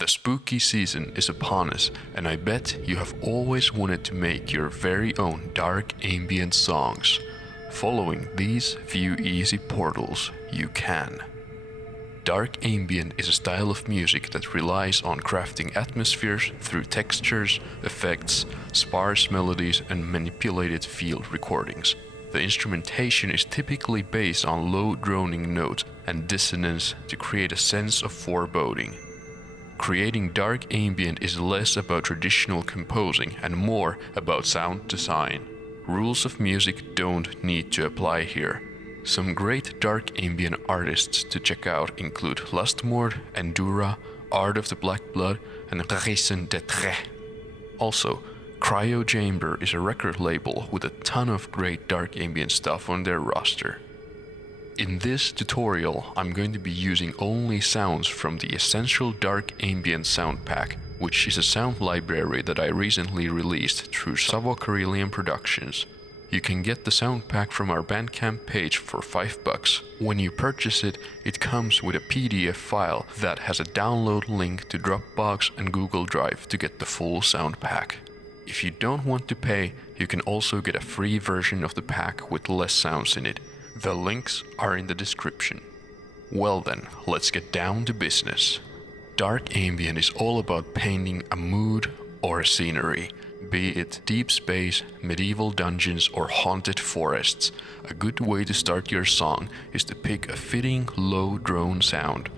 The spooky season is upon us, and I bet you have always wanted to make your very own dark ambient songs. Following these few easy portals, you can. Dark ambient is a style of music that relies on crafting atmospheres through textures, effects, sparse melodies, and manipulated field recordings. The instrumentation is typically based on low droning notes and dissonance to create a sense of foreboding. Creating dark ambient is less about traditional composing and more about sound design. Rules of music don't need to apply here. Some great dark ambient artists to check out include Lustmord, Endura, Art of the Black Blood, and Raison d'être. Also, Cryo Chamber is a record label with a ton of great dark ambient stuff on their roster. In this tutorial, I'm going to be using only sounds from the Essential Dark Ambient Sound Pack, which is a sound library that I recently released through Savo-Karelian Productions. You can get the sound pack from our Bandcamp page for $5. When you purchase it, it comes with a PDF file that has a download link to Dropbox and Google Drive to get the full sound pack. If you don't want to pay, you can also get a free version of the pack with less sounds in it. The links are in the description. Well then, let's get down to business. Dark ambient is all about painting a mood or a scenery. Be it deep space, medieval dungeons, or haunted forests, a good way to start your song is to pick a fitting low drone sound.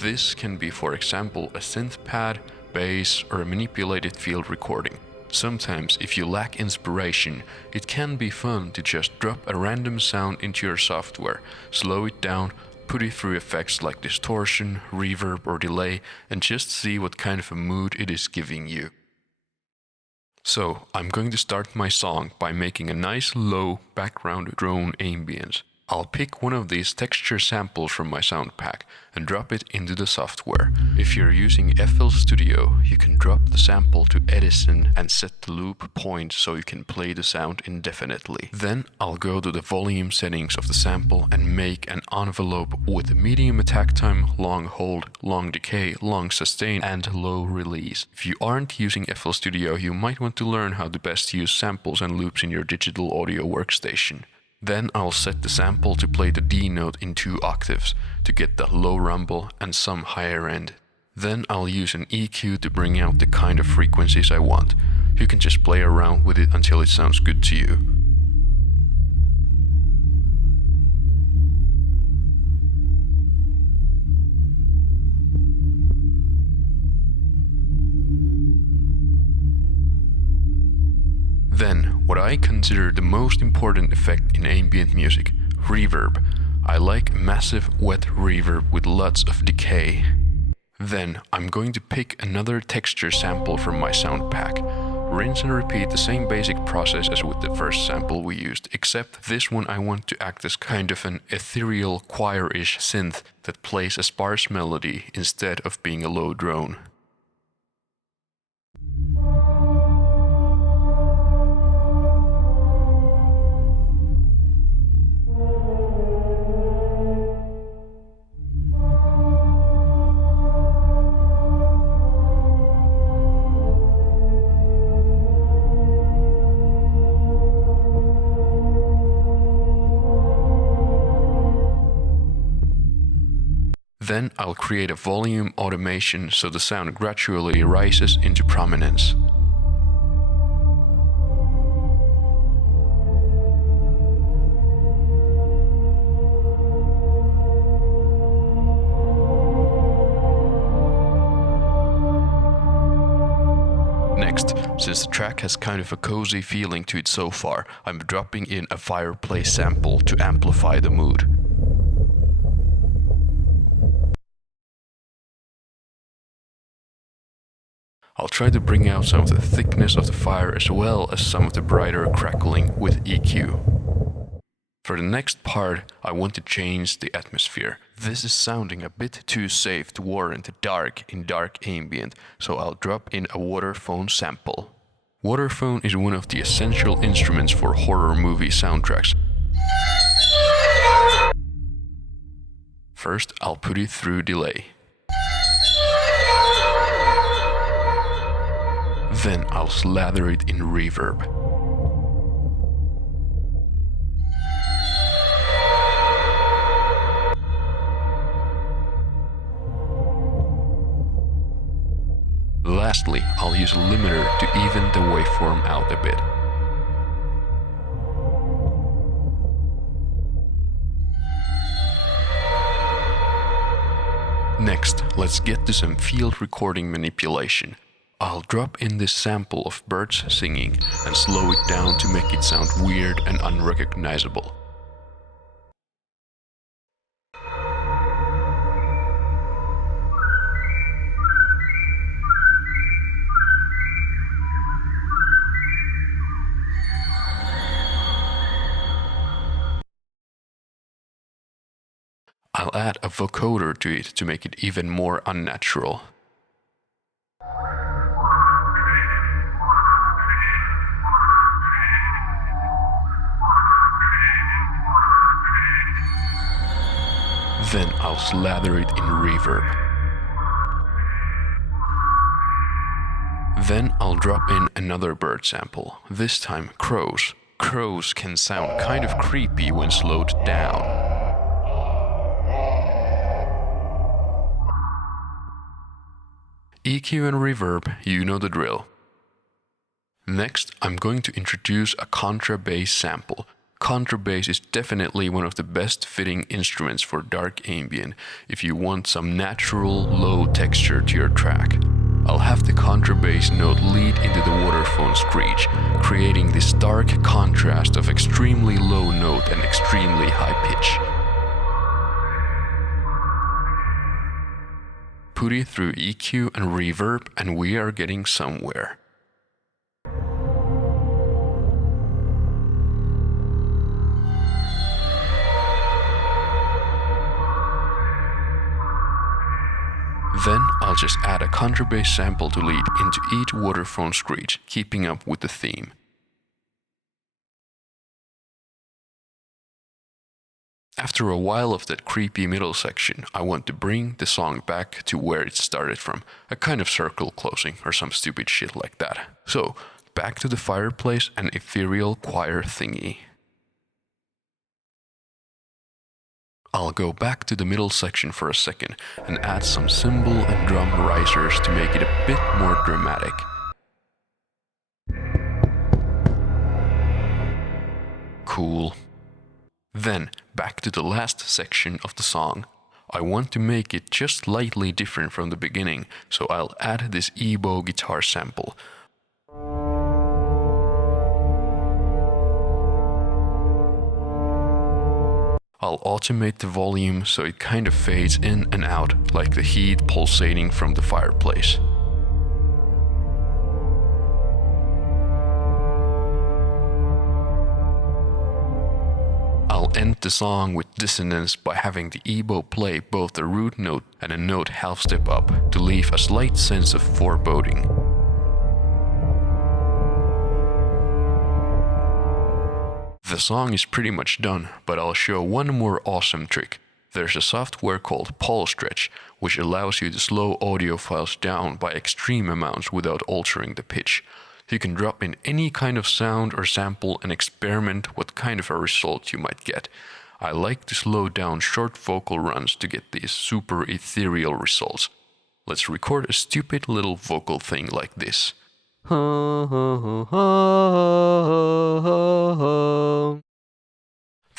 This can be, for example, a synth pad, bass, or a manipulated field recording. Sometimes, if you lack inspiration, it can be fun to just drop a random sound into your software, slow it down, put it through effects like distortion, reverb, or delay, and just see what kind of a mood it is giving you. So, I'm going to start my song by making a nice low background drone ambience. I'll pick one of these texture samples from my sound pack and drop it into the software. If you're using FL Studio, you can drop the sample to Edison and set the loop point so you can play the sound indefinitely. Then I'll go to the volume settings of the sample and make an envelope with a medium attack time, long hold, long decay, long sustain, and low release. If you aren't using FL Studio, you might want to learn how to best use samples and loops in your digital audio workstation. Then I'll set the sample to play the D note in 2 octaves to get the low rumble and some higher end. Then I'll use an EQ to bring out the kind of frequencies I want. You can just play around with it until it sounds good to you. Then, what I consider the most important effect in ambient music, reverb. I like massive wet reverb with lots of decay. Then, I'm going to pick another texture sample from my sound pack. Rinse and repeat the same basic process as with the first sample we used, except this one I want to act as kind of an ethereal choir-ish synth that plays a sparse melody instead of being a low drone. Then I'll create a volume automation so the sound gradually rises into prominence. Next, since the track has kind of a cozy feeling to it so far, I'm dropping in a fireplace sample to amplify the mood. I'll try to bring out some of the thickness of the fire as well as some of the brighter crackling with EQ. For the next part, I want to change the atmosphere. This is sounding a bit too safe to warrant dark in dark ambient, so I'll drop in a waterphone sample. Waterphone is one of the essential instruments for horror movie soundtracks. First, I'll put it through delay. Then I'll slather it in reverb. Lastly, I'll use a limiter to even the waveform out a bit. Next, let's get to some field recording manipulation. I'll drop in this sample of birds singing and slow it down to make it sound weird and unrecognizable. I'll add a vocoder to it to make it even more unnatural. Then I'll slather it in reverb. Then I'll drop in another bird sample, this time crows. Crows can sound kind of creepy when slowed down. EQ and reverb, you know the drill. Next, I'm going to introduce a contrabass sample. Contrabass is definitely one of the best fitting instruments for dark ambient if you want some natural, low texture to your track. I'll have the contrabass note lead into the waterphone screech, creating this stark contrast of extremely low note and extremely high pitch. Put it through EQ and reverb and we are getting somewhere. Then I'll just add a contrabass sample to lead into each waterphone screech, keeping up with the theme. After a while of that creepy middle section, I want to bring the song back to where it started from, a kind of circle closing or some stupid shit like that. So, back to the fireplace and ethereal choir thingy. I'll go back to the middle section for a second and add some cymbal and drum risers to make it a bit more dramatic. Cool. Then, back to the last section of the song. I want to make it just slightly different from the beginning, so I'll add this EBow guitar sample. I'll automate the volume so it kind of fades in and out, like the heat pulsating from the fireplace. I'll end the song with dissonance by having the EBow play both the root note and a note half step up to leave a slight sense of foreboding. The song is pretty much done, but I'll show one more awesome trick. There's a software called Pulstretch, which allows you to slow audio files down by extreme amounts without altering the pitch. You can drop in any kind of sound or sample and experiment what kind of a result you might get. I like to slow down short vocal runs to get these super ethereal results. Let's record a stupid little vocal thing like this.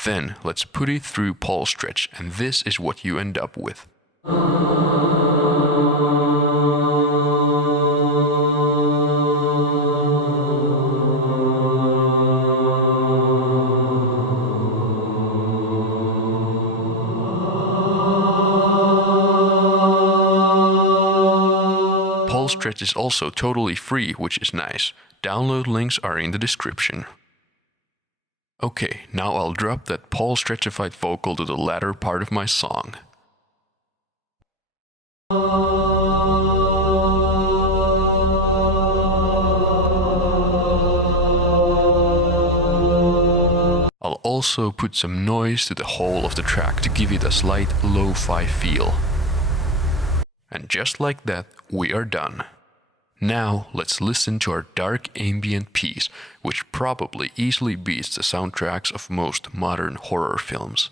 Then let's put it through Paulstretch, and this is what you end up with. Pulstretch is also totally free, which is nice. Download links are in the description. Okay, now I'll drop that Paulstretchified vocal to the latter part of my song. I'll also put some noise to the whole of the track to give it a slight lo-fi feel. And just like that, we are done. Now let's listen to our dark ambient piece, which probably easily beats the soundtracks of most modern horror films.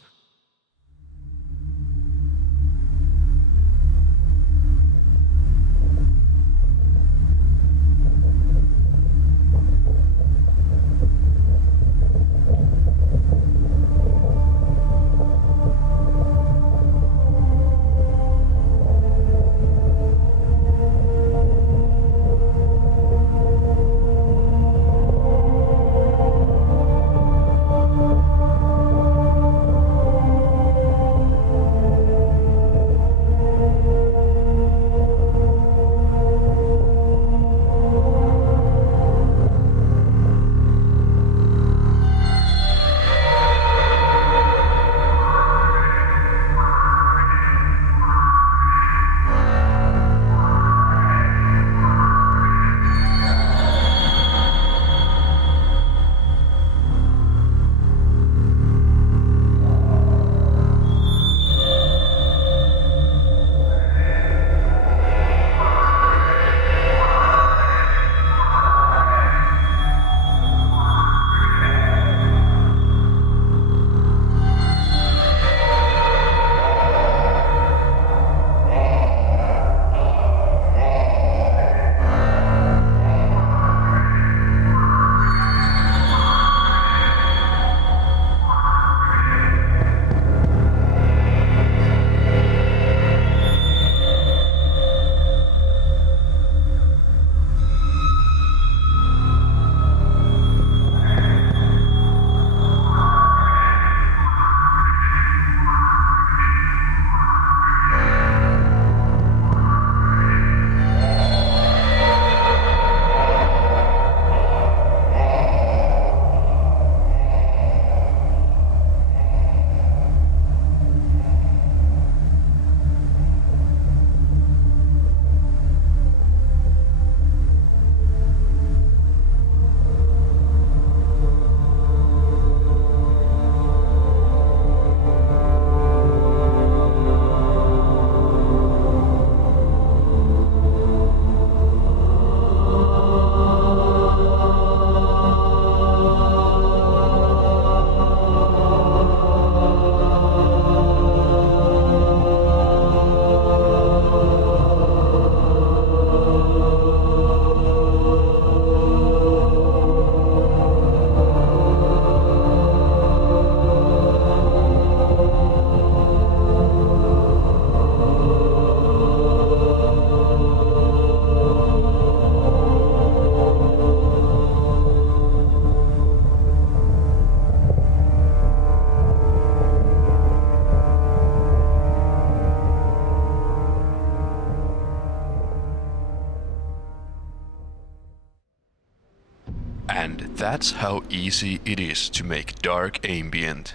And that's how easy it is to make dark ambient.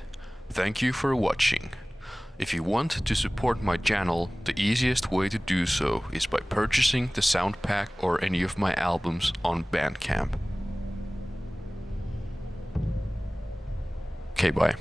Thank you for watching. If you want to support my channel, the easiest way to do so is by purchasing the sound pack or any of my albums on Bandcamp. Okay, bye.